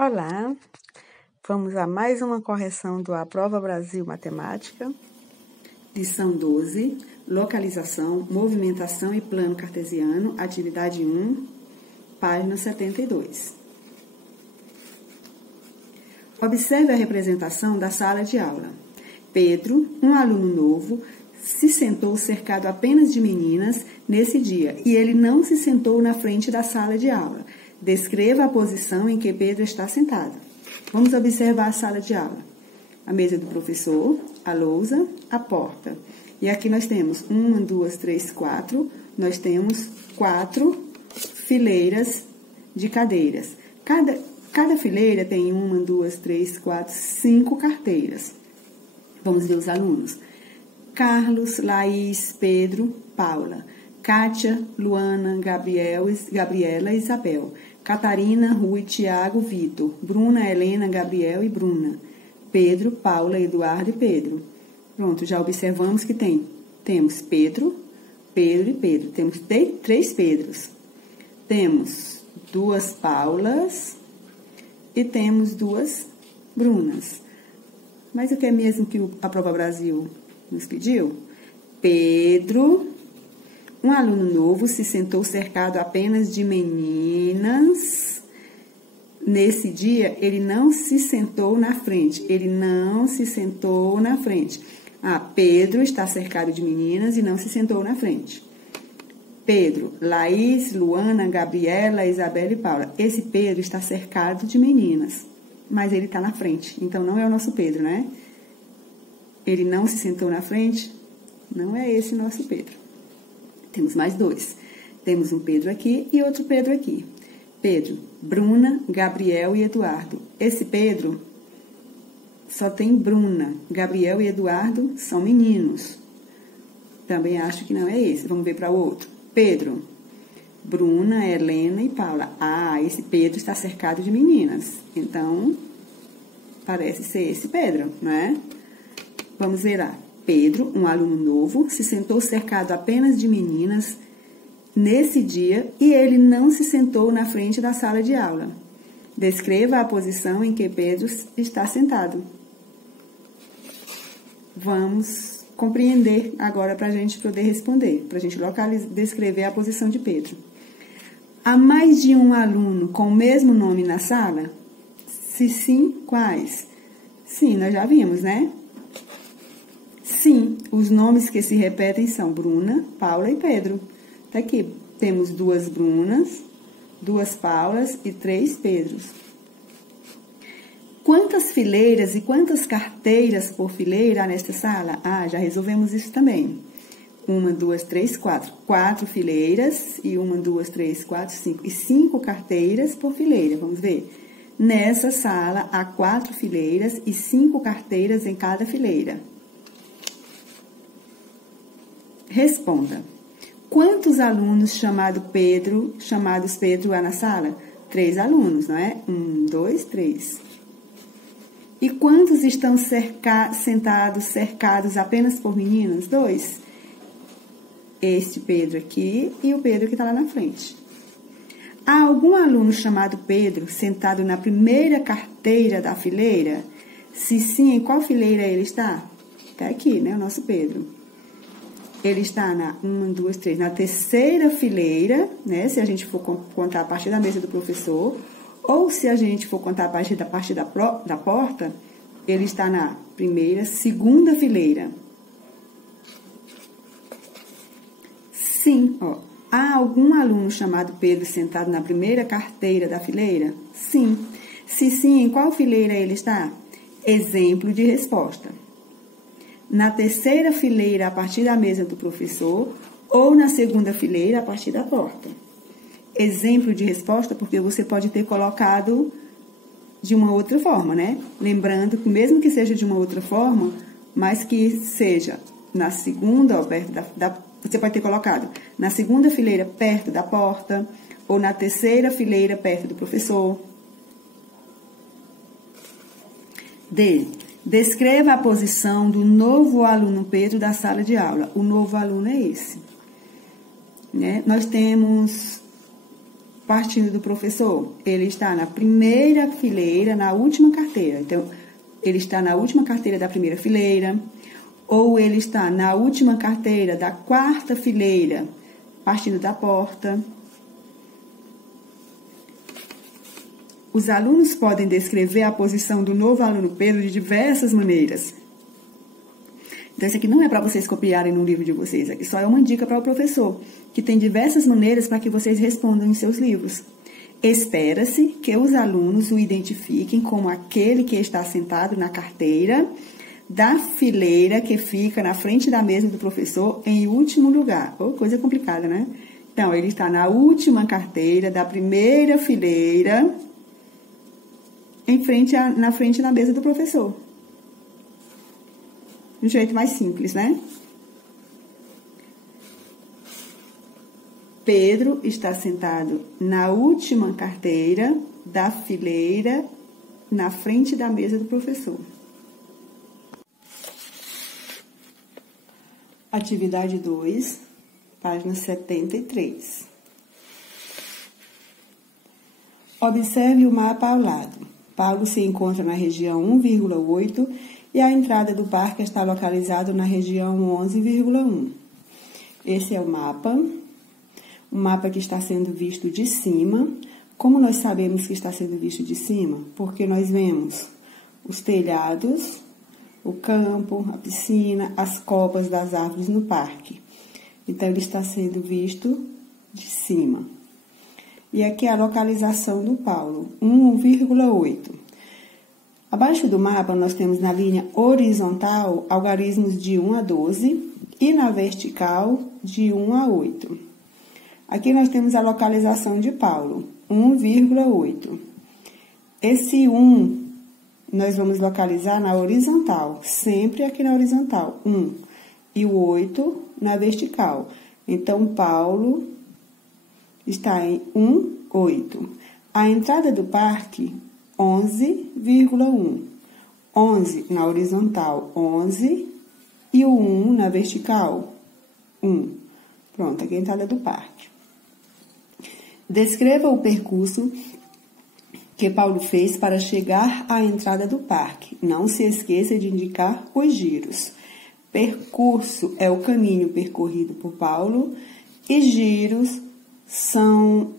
Olá, vamos a mais uma correção do A Prova Brasil Matemática, lição 12, localização, movimentação e plano cartesiano, atividade 1, página 72. Observe a representação da sala de aula. Pedro, um aluno novo, se sentou cercado apenas de meninas nesse dia e ele não se sentou na frente da sala de aula. Descreva a posição em que Pedro está sentado. Vamos observar a sala de aula. A mesa do professor, a lousa, a porta. E aqui nós temos 1, 2, 3, 4. Nós temos 4 fileiras de cadeiras. Cada fileira tem 1, 2, 3, 4, 5 carteiras. Vamos ver os alunos. Carlos, Laís, Pedro, Paula. Kátia, Luana, Gabriela, Isabel. Catarina, Rui, Tiago, Vitor. Bruna, Helena, Gabriel e Bruna. Pedro, Paula, Eduardo e Pedro. Pronto, já observamos que temos Pedro, Pedro e Pedro. Temos 3 Pedros. Temos 2 Paulas e temos 2 Brunas. Mas o que é mesmo que a Prova Brasil nos pediu? Pedro, um aluno novo, se sentou cercado apenas de meninas. Nesse dia, ele não se sentou na frente. Ele não se sentou na frente. Pedro está cercado de meninas e não se sentou na frente. Pedro, Laís, Luana, Gabriela, Isabela e Paula. Esse Pedro está cercado de meninas, mas ele está na frente. Então, não é o nosso Pedro, né? Ele não se sentou na frente, não é esse nosso Pedro. Temos mais 2. Temos um Pedro aqui e outro Pedro aqui. Pedro, Bruna, Gabriel e Eduardo. Esse Pedro só tem Bruna. Gabriel e Eduardo são meninos. Também acho que não é esse. Vamos ver para o outro. Pedro, Bruna, Helena e Paula. Esse Pedro está cercado de meninas. Então, parece ser esse Pedro, não é? Vamos ver lá. Pedro, um aluno novo, se sentou cercado apenas de meninas nesse dia e ele não se sentou na frente da sala de aula. Descreva a posição em que Pedro está sentado. Vamos compreender agora para a gente poder responder, para a gente descrever a posição de Pedro. Há mais de um aluno com o mesmo nome na sala? Se sim, quais? Sim, nós já vimos, né? Sim, os nomes que se repetem são Bruna, Paula e Pedro. Tá aqui, temos 2 Brunas, 2 Paulas e 3 Pedros. Quantas fileiras e quantas carteiras por fileira há nesta sala? Já resolvemos isso também. 1, 2, 3, 4. 4 fileiras e 1, 2, 3, 4, 5. E 5 carteiras por fileira, vamos ver. Nessa sala há 4 fileiras e 5 carteiras em cada fileira. Responda. Quantos alunos chamados Pedro há na sala? 3 alunos, não é? 1, 2, 3. E quantos estão cercados apenas por meninas? 2. Este Pedro aqui e o Pedro que está lá na frente. Há algum aluno chamado Pedro sentado na primeira carteira da fileira? Se sim, em qual fileira ele está? Está aqui, né? O nosso Pedro. Ele está na 1, 2, 3, na terceira fileira, né? Se a gente for contar a partir da mesa do professor, ou se a gente for contar a partir da porta, ele está na segunda fileira. Sim, há algum aluno chamado Pedro sentado na primeira carteira da fileira? Sim. Se sim, em qual fileira ele está? Exemplo de resposta. Na terceira fileira a partir da mesa do professor ou na segunda fileira a partir da porta. Exemplo de resposta porque você pode ter colocado de uma outra forma, né? Lembrando que mesmo que seja de uma outra forma, mas que seja na segunda, você pode ter colocado na segunda fileira perto da porta ou na terceira fileira perto do professor. D. Descreva a posição do novo aluno Pedro da sala de aula. O novo aluno é esse. Né? Nós temos partindo do professor? Ele está na primeira fileira, na última carteira. Então, ele está na última carteira da primeira fileira, ou ele está na última carteira da quarta fileira, partindo da porta. Os alunos podem descrever a posição do novo aluno Pedro de diversas maneiras. Então, isso aqui não é para vocês copiarem no livro de vocês, aqui só é uma dica para o professor, que tem diversas maneiras para que vocês respondam em seus livros. Espera-se que os alunos o identifiquem como aquele que está sentado na carteira da fileira que fica na frente da mesa do professor em último lugar. Oh, coisa complicada, né? Então, ele está na última carteira da primeira fileira, na frente da mesa do professor. De um jeito mais simples, né? Pedro está sentado na última carteira da fileira, na frente da mesa do professor. Atividade 2, página 73. Observe o mapa ao lado. Paulo se encontra na região 1,8 e a entrada do parque está localizado na região 11,1. Esse é o mapa que está sendo visto de cima. Como nós sabemos que está sendo visto de cima? Porque nós vemos os telhados, o campo, a piscina, as copas das árvores no parque. Então, ele está sendo visto de cima. E aqui é a localização do Paulo, 1,8. Abaixo do mapa, nós temos na linha horizontal algarismos de 1 a 12 e na vertical de 1 a 8. Aqui nós temos a localização de Paulo, 1,8. Esse 1 nós vamos localizar na horizontal, sempre aqui na horizontal, 1. E o 8 na vertical. Então, Paulo está em 1,8. A entrada do parque, 11,1. 11 na horizontal, 11. E o 1 na vertical, 1. Pronto, aqui é a entrada do parque. Descreva o percurso que Paulo fez para chegar à entrada do parque. Não se esqueça de indicar os giros. Percurso é o caminho percorrido por Paulo e giros são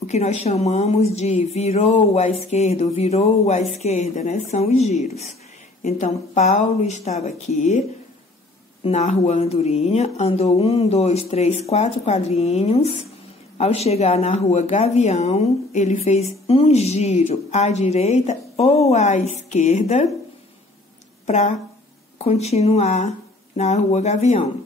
o que nós chamamos de virou à esquerda ou virou à esquerda, né? São os giros. Então, Paulo estava aqui na Rua Andorinha, andou 1, 2, 3, 4 quadrinhos. Ao chegar na Rua Gavião, ele fez um giro à direita ou à esquerda para continuar na Rua Gavião.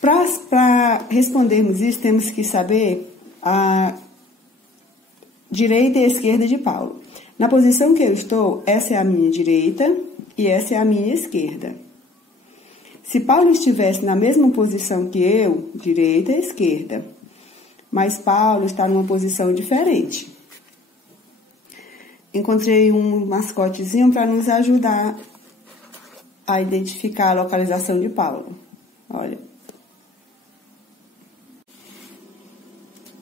Para respondermos isso, temos que saber a direita e a esquerda de Paulo. Na posição que eu estou, essa é a minha direita e essa é a minha esquerda. Se Paulo estivesse na mesma posição que eu, direita e esquerda, mas Paulo está numa posição diferente. Encontrei um mascotezinho para nos ajudar a identificar a localização de Paulo. Olha.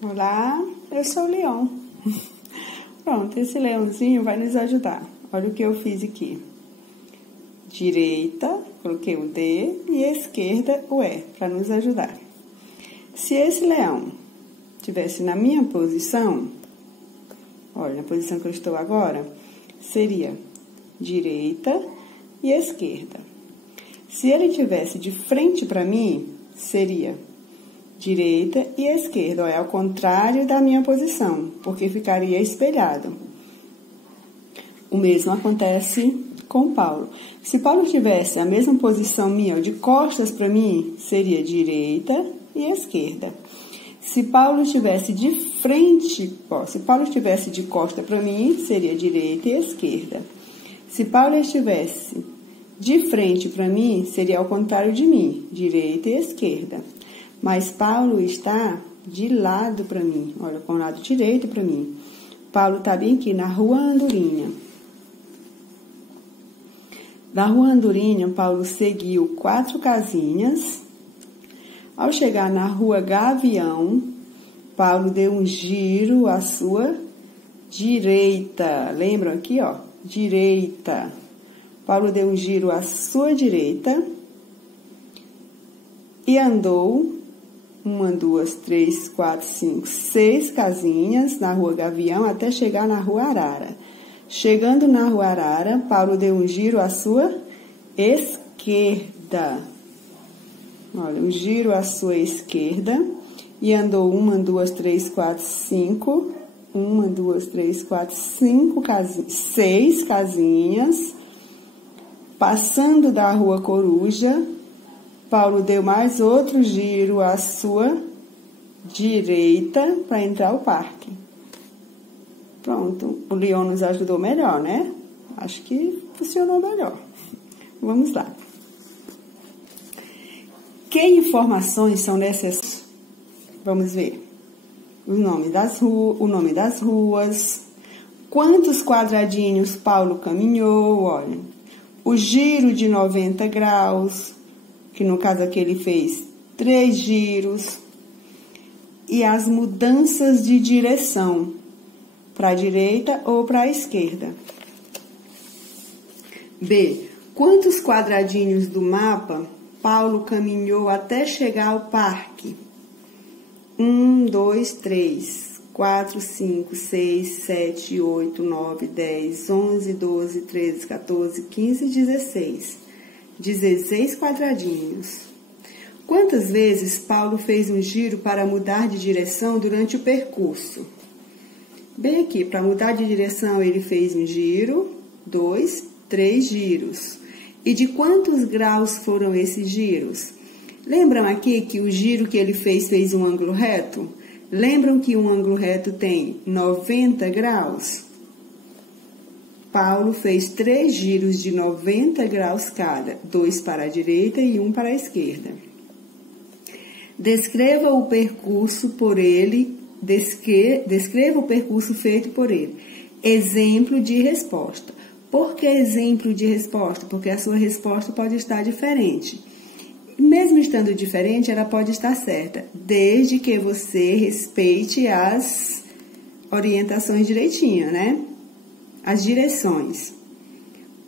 Olá, eu sou o leão. Pronto, esse leãozinho vai nos ajudar. Olha o que eu fiz aqui. Direita, coloquei o D, e esquerda o E, para nos ajudar. Se esse leão estivesse na minha posição, olha, na posição que eu estou agora, seria direita e esquerda. Se ele estivesse de frente para mim, seria direita e esquerda, olha, ao contrário da minha posição, porque ficaria espelhado. O mesmo acontece com Paulo. Se Paulo tivesse a mesma posição minha, de costas para mim, seria direita e esquerda. Se Paulo estivesse de frente, se Paulo estivesse de costa para mim, seria direita e esquerda. Se Paulo estivesse de frente para mim, seria ao contrário de mim, direita e esquerda. Mas Paulo está de lado para mim, olha, com o lado direito para mim. Paulo está bem aqui na Rua Andorinha. Na Rua Andorinha, Paulo seguiu 4 casinhas. Ao chegar na Rua Gavião, Paulo deu um giro à sua direita. Lembram aqui, ó? Direita. Paulo deu um giro à sua direita e andou 1, 2, 3, 4, 5, 6 casinhas na Rua Gavião até chegar na Rua Arara. Chegando na Rua Arara, Paulo deu um giro à sua esquerda. Olha, um giro à sua esquerda e andou 1, 2, 3, 4, 5. 1, 2, 3, 4, 5 casinhas, 6 casinhas. Passando da Rua Coruja, Paulo deu mais outro giro à sua direita para entrar ao parque. Pronto, o Leon nos ajudou melhor, né? Acho que funcionou melhor. Vamos lá. Que informações são necessárias? Vamos ver. O nome das ruas. Quantos quadradinhos Paulo caminhou? Olha. O giro de 90 graus, que no caso aqui ele fez 3 giros. E as mudanças de direção, para a direita ou para a esquerda. B. Quantos quadradinhos do mapa Paulo caminhou até chegar ao parque? 1, 2, 3, 4, 5, 6, 7, 8, 9, 10, 11, 12, 13, 14, 15, 16. 16 quadradinhos. Quantas vezes Paulo fez um giro para mudar de direção durante o percurso? Bem aqui, para mudar de direção ele fez um giro, 2, 3 giros. E de quantos graus foram esses giros? Lembram aqui que o giro que ele fez um ângulo reto? Lembram que um ângulo reto tem 90 graus? Paulo fez 3 giros de 90 graus cada, 2 para a direita e 1 para a esquerda. Descreva o percurso por ele, descreva o percurso feito por ele. Exemplo de resposta. Por que exemplo de resposta? Porque a sua resposta pode estar diferente. Mesmo estando diferente, ela pode estar certa, desde que você respeite as orientações direitinho, né? As direções.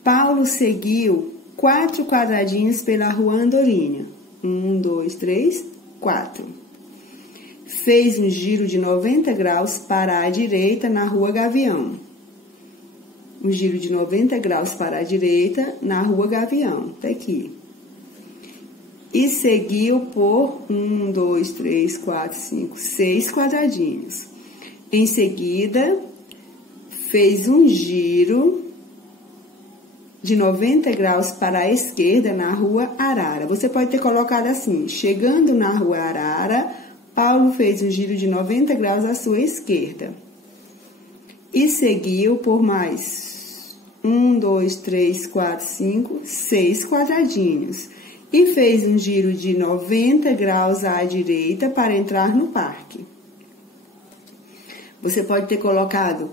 Paulo seguiu 4 quadradinhos pela Rua Andorinha. 1, 2, 3, 4. Fez um giro de 90 graus para a direita na Rua Gavião. Um giro de 90 graus para a direita na Rua Gavião. Tá aqui. E seguiu por 1, 2, 3, 4, 5, 6 quadradinhos. Em seguida, fez um giro de 90 graus para a esquerda na Rua Arara. Você pode ter colocado assim, chegando na Rua Arara, Paulo fez um giro de 90 graus à sua esquerda. E seguiu por mais 1, 2, 3, 4, 5, 6 quadradinhos. E fez um giro de 90 graus à direita para entrar no parque. Você pode ter colocado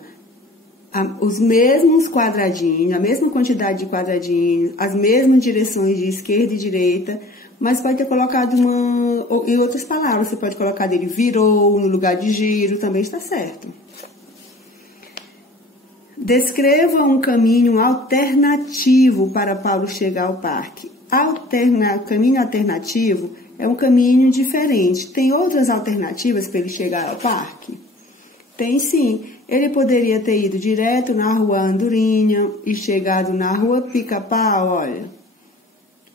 os mesmos quadradinhos, a mesma quantidade de quadradinhos, as mesmas direções de esquerda e direita, mas pode ter colocado em outras palavras, você pode colocar ele virou no lugar de giro, também está certo. Descreva um caminho alternativo para Paulo chegar ao parque. Caminho alternativo é um caminho diferente. Tem outras alternativas para ele chegar ao parque? Tem sim. Ele poderia ter ido direto na Rua Andorinha e chegado na Rua Pica-Pau, olha,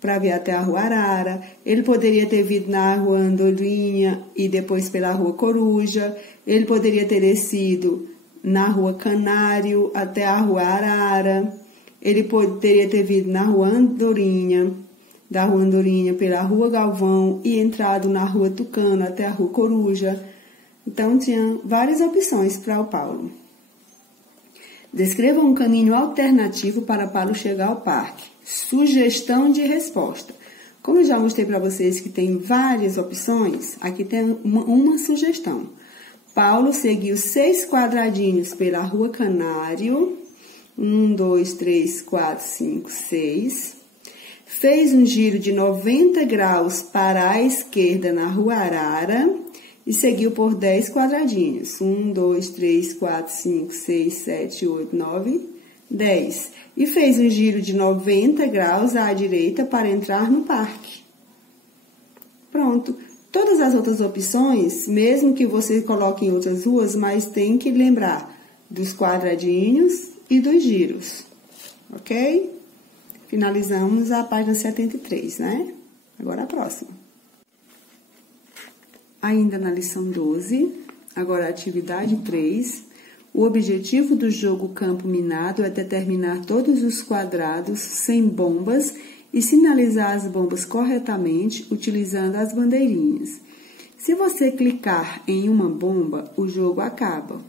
para vir até a Rua Arara. Ele poderia ter vindo na Rua Andorinha e depois pela Rua Coruja. Ele poderia ter descido na Rua Canário até a Rua Arara. Ele poderia ter vindo na Rua Andorinha, da Rua Andorinha pela Rua Galvão e entrado na Rua Tucano até a Rua Coruja. Então, tinha várias opções para o Paulo. Descreva um caminho alternativo para Paulo chegar ao parque. Sugestão de resposta. Como eu já mostrei para vocês que tem várias opções, aqui tem uma sugestão. Paulo seguiu 6 quadradinhos pela Rua Canário. 1, 2, 3, 4, 5, 6. Fez um giro de 90 graus para a esquerda na Rua Arara e seguiu por 10 quadradinhos. 1, 2, 3, 4, 5, 6, 7, 8, 9, 10. E fez um giro de 90 graus à direita para entrar no parque. Pronto. Todas as outras opções, mesmo que você coloque em outras ruas, mas tem que lembrar dos quadradinhos e dos giros. Ok? Finalizamos a página 73, né? Agora a próxima. Ainda na lição 12, agora a atividade 3. O objetivo do jogo campo minado é determinar todos os quadrados sem bombas e sinalizar as bombas corretamente utilizando as bandeirinhas. Se você clicar em uma bomba, o jogo acaba.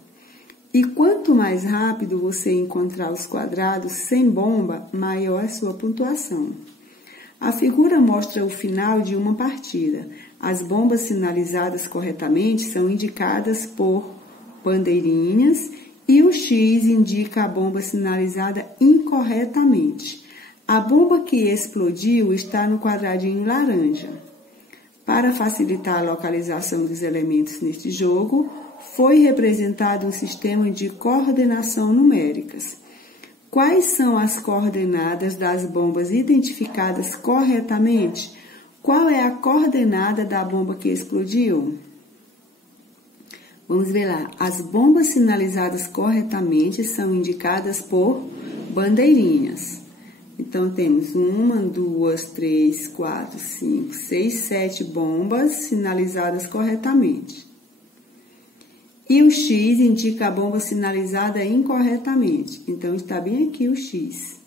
E quanto mais rápido você encontrar os quadrados sem bomba, maior é sua pontuação. A figura mostra o final de uma partida. As bombas sinalizadas corretamente são indicadas por bandeirinhas e o X indica a bomba sinalizada incorretamente. A bomba que explodiu está no quadradinho laranja. Para facilitar a localização dos elementos neste jogo, foi representado um sistema de coordenação numéricas. Quais são as coordenadas das bombas identificadas corretamente? Qual é a coordenada da bomba que explodiu? Vamos ver lá. As bombas sinalizadas corretamente são indicadas por bandeirinhas. Então, temos 1, 2, 3, 4, 5, 6, 7 bombas sinalizadas corretamente. E o X indica a bomba sinalizada incorretamente. Então, está bem aqui o X,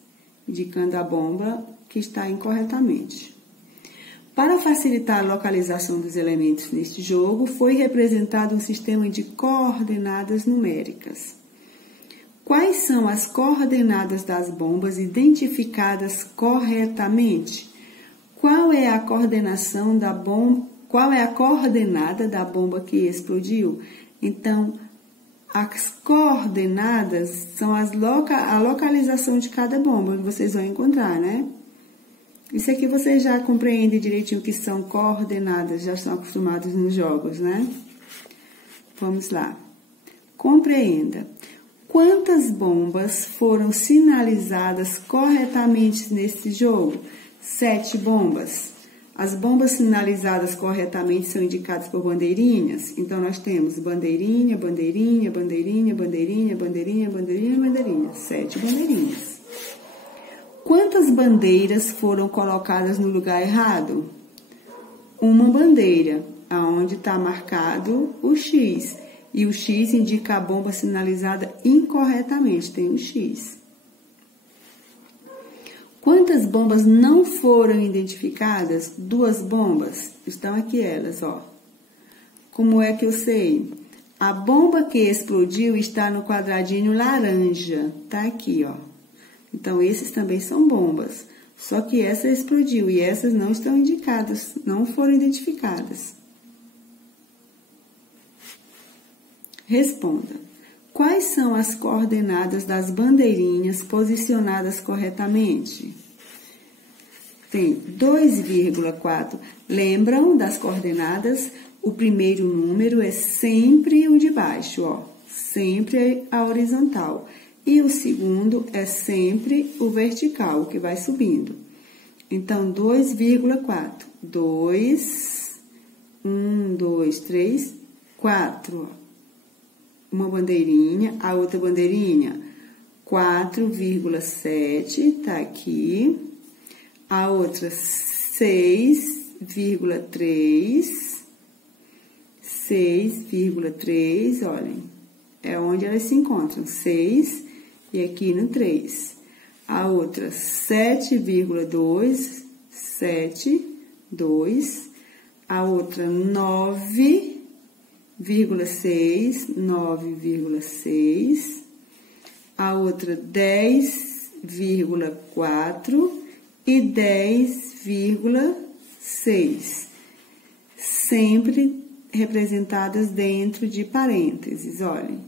indicando a bomba que está incorretamente. Para facilitar a localização dos elementos neste jogo, foi representado um sistema de coordenadas numéricas. Quais são as coordenadas das bombas identificadas corretamente? Qual é a coordenação da bomba? Qual é a coordenada da bomba que explodiu? Então, as coordenadas são a localização de cada bomba, onde vocês vão encontrar, né? Isso aqui vocês já compreendem direitinho que são coordenadas, já estão acostumados nos jogos, né? Vamos lá. Compreenda. Quantas bombas foram sinalizadas corretamente nesse jogo? 7 bombas. As bombas sinalizadas corretamente são indicadas por bandeirinhas. Então, nós temos bandeirinha, bandeirinha, bandeirinha, bandeirinha, bandeirinha, bandeirinha, bandeirinha. 7 bandeirinhas. Quantas bandeiras foram colocadas no lugar errado? Uma bandeira, aonde está marcado o X. E o X indica a bomba sinalizada incorretamente, tem o X. Quantas bombas não foram identificadas? 2 bombas. Estão aqui elas, ó. Como é que eu sei? A bomba que explodiu está no quadradinho laranja. Tá aqui, ó. Então, esses também são bombas. Só que essa explodiu e essas não estão indicadas, não foram identificadas. Responda. Quais são as coordenadas das bandeirinhas posicionadas corretamente? Tem 2,4. Lembram das coordenadas? O primeiro número é sempre o de baixo, ó. Sempre a horizontal. E o segundo é sempre o vertical, o que vai subindo. Então, 2,4. 2, 1, 2, 3, 4, ó. Uma bandeirinha, a outra bandeirinha, 4,7, tá aqui. A outra, 6,3, 6,3, olhem, é onde elas se encontram, 6 e aqui no 3. A outra, 7,2, 7, 2. A outra, 9,6, 9,6, a outra 10,4 e 10,6, sempre representadas dentro de parênteses, olhem.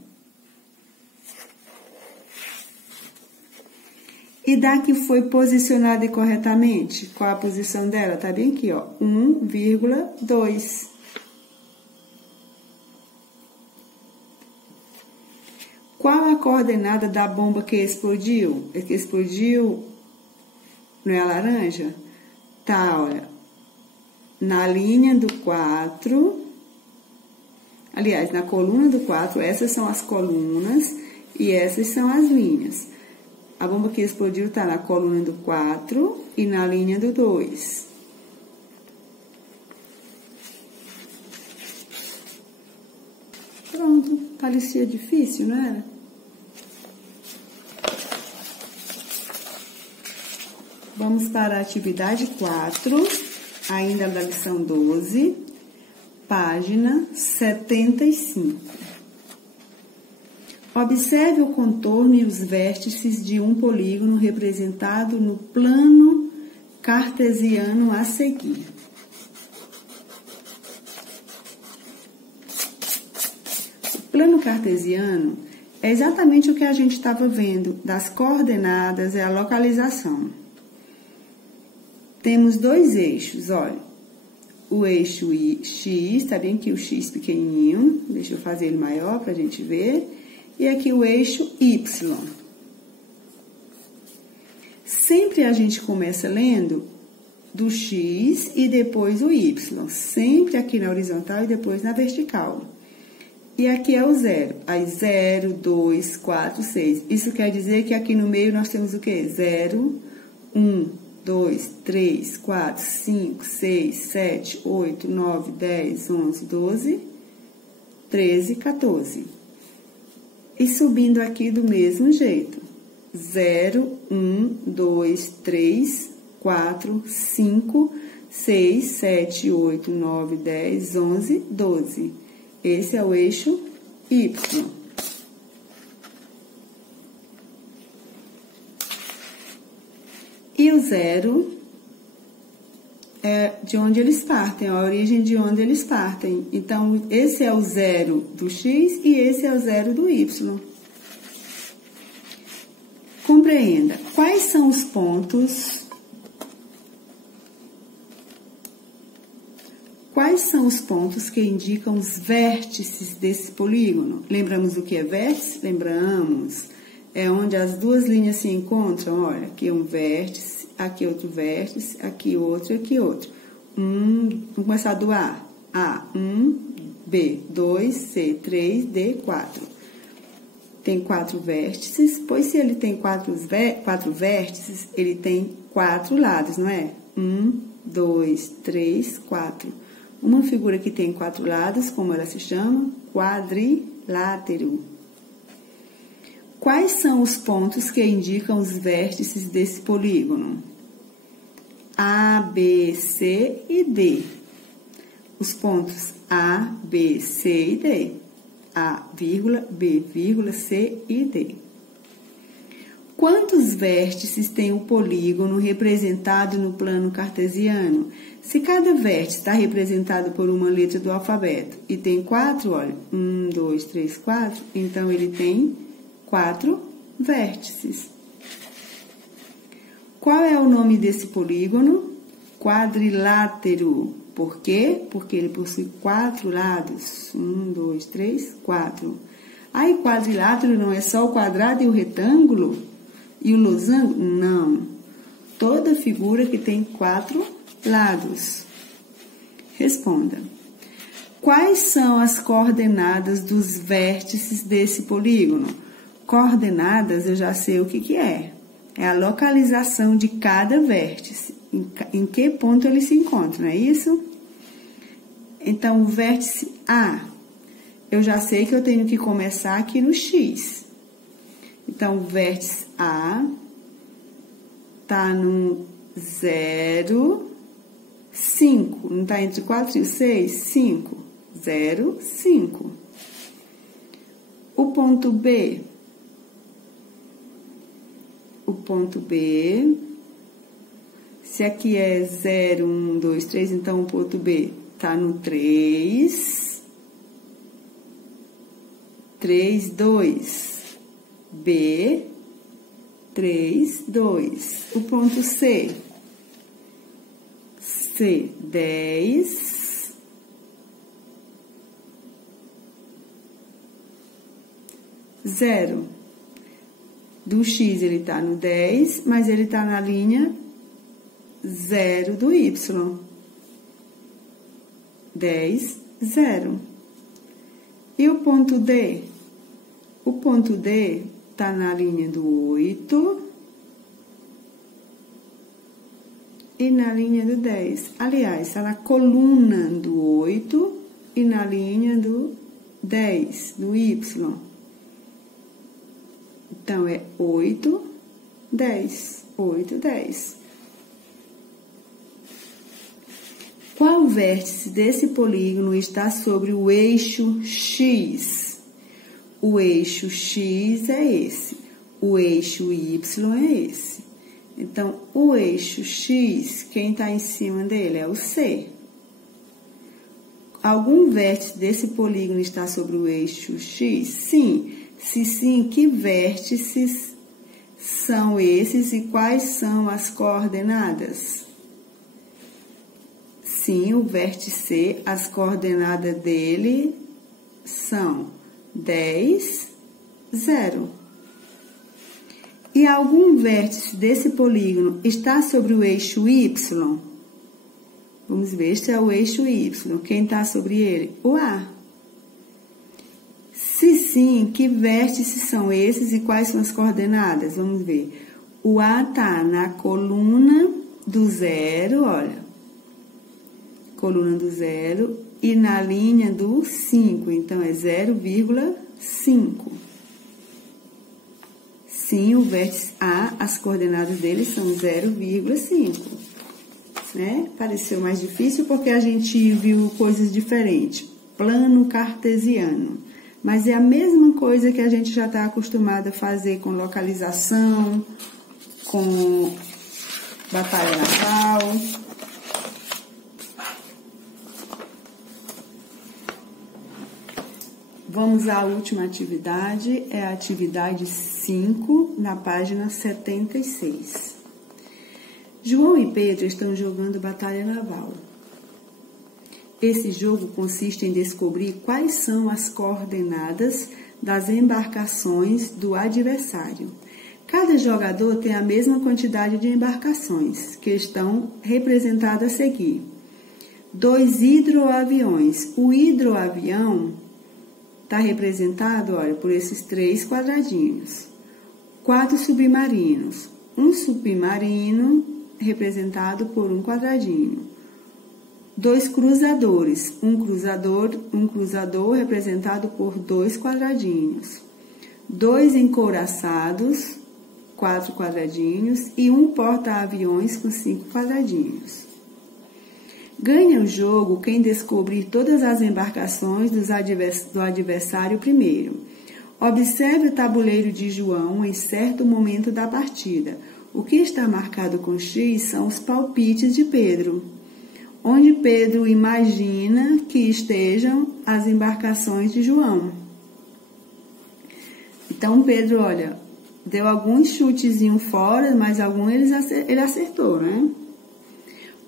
E da que foi posicionada corretamente, qual a posição dela? Tá bem aqui, ó, 1,2. Qual a coordenada da bomba que explodiu? Que explodiu, não é a laranja? Tá, olha, na linha do 4, aliás, na coluna do 4, essas são as colunas e essas são as linhas. A bomba que explodiu está na coluna do 4 e na linha do 2. Pronto, parecia difícil, não era? Vamos para a atividade 4, ainda da lição 12, página 75. Observe o contorno e os vértices de um polígono representado no plano cartesiano a seguir. O plano cartesiano é exatamente o que a gente estava vendo, das coordenadas e a localização. Temos dois eixos, olha, o eixo X, tá bem que o X pequenininho, deixa eu fazer ele maior para a gente ver, e aqui o eixo Y. Sempre a gente começa lendo do X e depois o Y, sempre aqui na horizontal e depois na vertical. E aqui é o 0, aí 0, 2, 4, 6. Isso quer dizer que aqui no meio nós temos o quê? 0, 1, 2, 3, 4, 5, 6, 7, 8, 9, 10, 11, 12, 13, 14. E subindo aqui do mesmo jeito. 0, 1, 2, 3, 4, 5, 6, 7, 8, 9, 10, 11, 12. Esse é o eixo Y. E o 0 é de onde eles partem, a origem de onde eles partem. Então, esse é o 0 do X e esse é o 0 do Y. Compreenda, quais são os pontos... Quais são os pontos que indicam os vértices desse polígono? Lembramos o que é vértice? Lembramos. É onde as duas linhas se encontram. Olha, aqui um vértice, aqui outro vértice, aqui outro e aqui outro. Vamos começar do A. A, 1, B, 2, C, 3, D, 4. Tem 4 vértices, pois se ele tem 4 vértices, ele tem 4 lados, não é? 1, 2, 3, 4. Uma figura que tem 4 lados, como ela se chama? Quadrilátero. Quais são os pontos que indicam os vértices desse polígono? A, B, C e D. Os pontos A, B, C e D. A, B, C e D. Quantos vértices tem o polígono representado no plano cartesiano? Se cada vértice está representado por uma letra do alfabeto e tem 4, olha, 1, 2, 3, 4, então ele tem 4 vértices. Qual é o nome desse polígono? Quadrilátero. Por quê? Porque ele possui 4 lados. 1, 2, 3, 4. Aí, quadrilátero não é só o quadrado e o retângulo? E o losango? Não. Toda figura que tem 4 lados. Responda. Quais são as coordenadas dos vértices desse polígono? Coordenadas, eu já sei o que é. É a localização de cada vértice. Em que ponto ele se encontra, não é isso? Então, o vértice A, eu já sei que eu tenho que começar aqui no X. Então, o vértice A está no 0, 5. Não está entre 4 e 6? 5. 0, 5. O ponto B. O ponto B, se aqui é 0, 1, 2, 3, então o ponto B está no 3. 3, 2. B, 3, 2. O ponto C. C, 10. 0. Do X ele está no 10, mas ele está na linha 0 do Y. 10, 0. E o ponto D? O ponto D está na linha do 8 e na linha do 10. Aliás, está na coluna do 8 e na linha do 10, do Y. Então, é 8, 10. 8, 10. Qual vértice desse polígono está sobre o eixo X? O eixo X é esse. O eixo Y é esse. Então, o eixo X, quem está em cima dele é o C. Algum vértice desse polígono está sobre o eixo X? Sim. Se sim, que vértices são esses e quais são as coordenadas? Sim, o vértice C, as coordenadas dele são 10, 0. E algum vértice desse polígono está sobre o eixo Y? Vamos ver, este é o eixo Y. Quem está sobre ele? O A. Se sim, que vértices são esses e quais são as coordenadas? Vamos ver. O A está na coluna do 0, olha. Coluna do 0 e na linha do 5. Então, é 0,5. Sim, o vértice A, as coordenadas dele são 0,5. Né? Pareceu mais difícil porque a gente viu coisas diferentes. Plano cartesiano. Mas é a mesma coisa que a gente já está acostumado a fazer com localização, com batalha naval. Vamos à última atividade, é a atividade 5, na página 76. João e Pedro estão jogando batalha naval. Esse jogo consiste em descobrir quais são as coordenadas das embarcações do adversário. Cada jogador tem a mesma quantidade de embarcações, que estão representadas a seguir. 2 hidroaviões. O hidroavião está representado, olha, por esses 3 quadradinhos. 4 submarinos. Um submarino representado por um quadradinho. 2 cruzadores. Um cruzador representado por 2 quadradinhos. 2 encouraçados, 4 quadradinhos. E um porta-aviões com 5 quadradinhos. Ganha o jogo quem descobrir todas as embarcações do adversário primeiro. Observe o tabuleiro de João em certo momento da partida. O que está marcado com X são os palpites de Pedro, onde Pedro imagina que estejam as embarcações de João. Então, Pedro, olha, deu alguns chutezinhos fora, mas alguns ele acertou, né?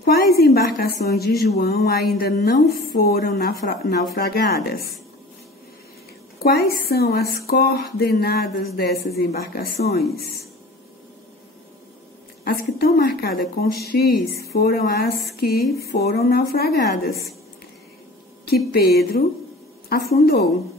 Quais embarcações de João ainda não foram naufragadas? Quais são as coordenadas dessas embarcações? As que estão marcadas com X foram as que foram naufragadas, que Pedro afundou.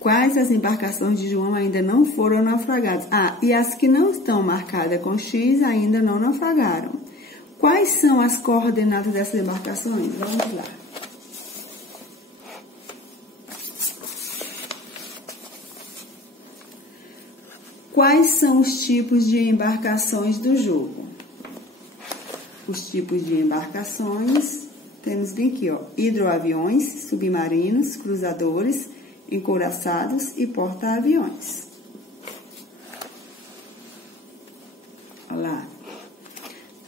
Quais as embarcações de João ainda não foram naufragadas? E as que não estão marcadas com X ainda não naufragaram. Quais são as coordenadas dessas embarcações? Vamos lá. Quais são os tipos de embarcações do jogo? Os tipos de embarcações, temos bem aqui, ó, hidroaviões, submarinos, cruzadores, encouraçados e porta-aviões. Olha lá.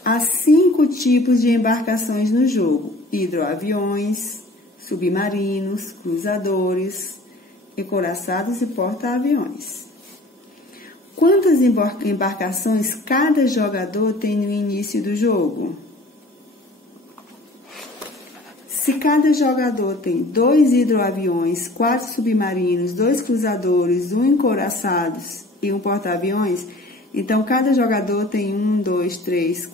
Há 5 tipos de embarcações no jogo: hidroaviões, submarinos, cruzadores, encouraçados e porta-aviões. Quantas embarcações cada jogador tem no início do jogo? Se cada jogador tem 2 hidroaviões, 4 submarinos, 2 cruzadores, 1 encouraçados e 1 porta-aviões, então cada jogador tem 1, 2, 3,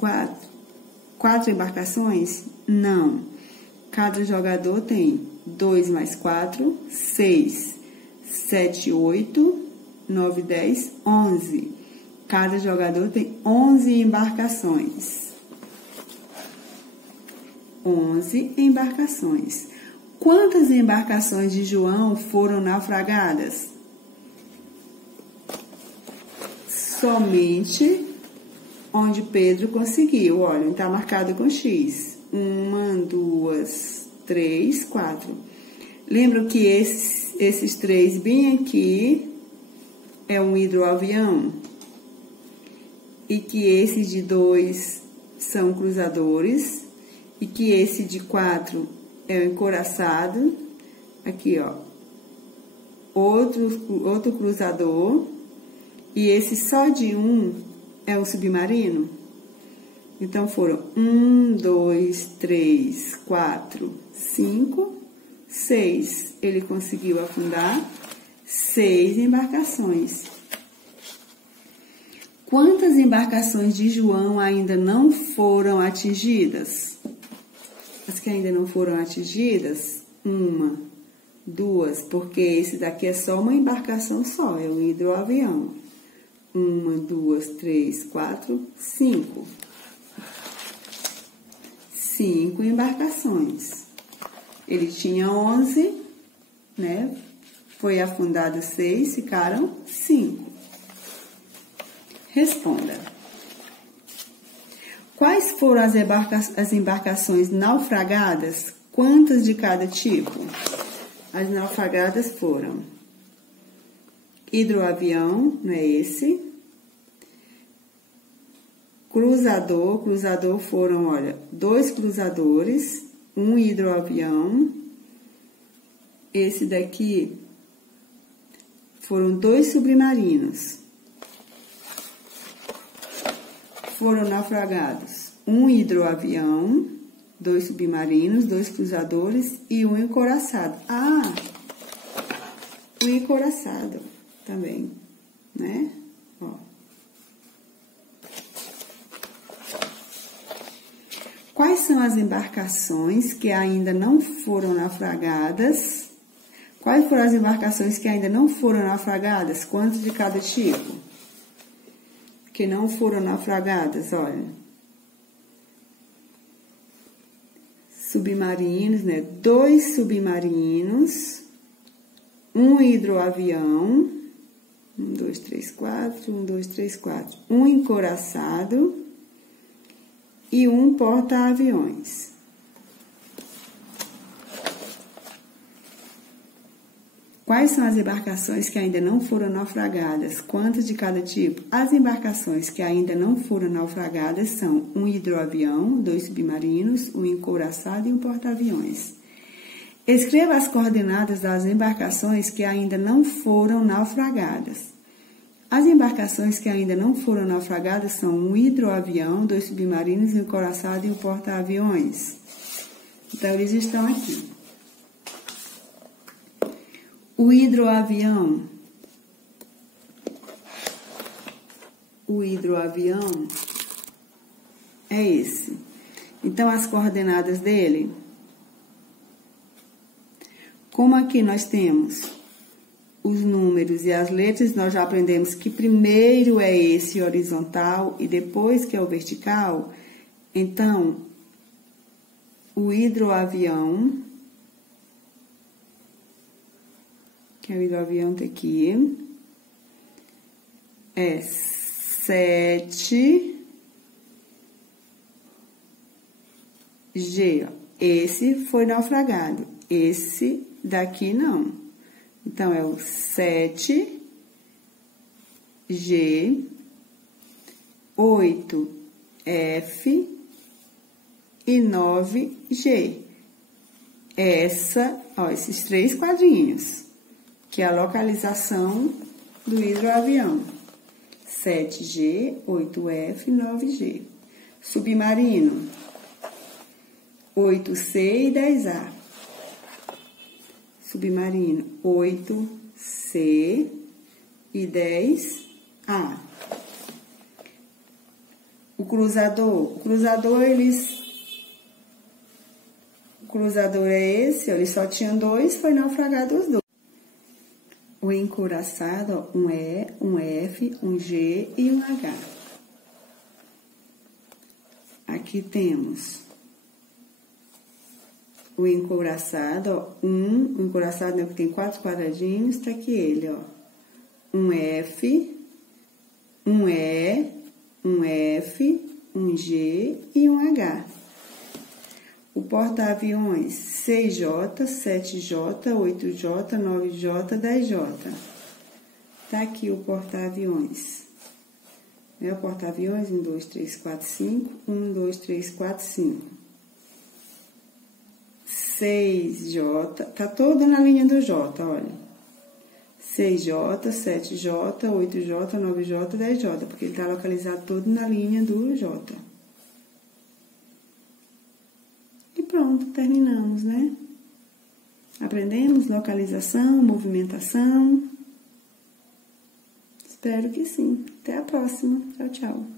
4 embarcações? Não. Cada jogador tem 2 mais 4, 6, 7, 8, 9, 10, 11. Cada jogador tem 11 embarcações. 11 embarcações. Quantas embarcações de João foram naufragadas? Somente onde Pedro conseguiu. Olha, está marcado com X. 1, 2, 3, 4. Lembram que esses 3 bem aqui é um hidroavião? E que esse de 2 são cruzadores? E que esse de 4 é o encouraçado? Aqui, ó. Outro cruzador. E esse só de 1 é o submarino? Então, foram 1, 2, 3, 4, 5, 6. Ele conseguiu afundar 6 embarcações. Quantas embarcações de João ainda não foram atingidas? As que ainda não foram atingidas, 1, 2, porque esse daqui é só uma embarcação só, é um hidroavião. 1, 2, 3, 4, 5. 5 embarcações. Ele tinha 11, né? Foi afundado 6, ficaram 5. Responda. Quais foram as embarcações naufragadas? Quantas de cada tipo? As naufragadas foram hidroavião, não é esse? Cruzador foram, olha, 2 cruzadores, 1 hidroavião. Esse daqui foram 2 submarinos. Foram naufragados 1 hidroavião, 2 submarinos, 2 cruzadores e 1 encouraçado. Ah, o encouraçado também, né? Ó. Quais são as embarcações que ainda não foram naufragadas? Quais foram as embarcações que ainda não foram naufragadas? Quantos de cada tipo? Que não foram naufragadas, olha. Submarinos, né? 2 submarinos, 1 hidroavião, 1, 2, 3, 4, 1, 2, 3, 4. 1 encouraçado e 1 porta-aviões. Quais são as embarcações que ainda não foram naufragadas? Quantas de cada tipo? As embarcações que ainda não foram naufragadas são 1 hidroavião, 2 submarinos, 1 encouraçado e 1 porta-aviões. Escreva as coordenadas das embarcações que ainda não foram naufragadas. As embarcações que ainda não foram naufragadas são 1 hidroavião, 2 submarinos, 1 encouraçado e 1 porta-aviões. Então, eles estão aqui. O hidroavião é esse. Então, as coordenadas dele, como aqui nós temos os números e as letras, nós já aprendemos que primeiro é esse horizontal e depois que é o vertical. Então, o hidroavião, que é o hidroavião tá aqui, é 7G, ó. Esse foi naufragado, esse daqui não. Então, é o 7G, 8F e 9G. Esses 3 quadrinhos, que é a localização do hidroavião. 7G, 8F, 9G. Submarino. 8C e 10A. Submarino, 8C e 10A. O cruzador é esse, ó, eles só tinham dois, foi naufragado os dois. O encouraçado, ó, um E, um F, um G e um H. Aqui temos o encouraçado, ó, o encouraçado, né, que tem 4 quadradinhos, tá aqui ele, ó. Um F, um E, um F, um G e um H. O porta-aviões 6J, 7J, 8J, 9J, 10J. Tá aqui o porta-aviões. É o porta-aviões 1, 2, 3, 4, 5. 1, 2, 3, 4, 5. 6J, tá todo na linha do J, olha. 6J, 7J, 8J, 9J, 10J, porque ele tá localizado todo na linha do J. E pronto, terminamos, né? Aprendemos localização, movimentação. Espero que sim. Até a próxima. Tchau, tchau.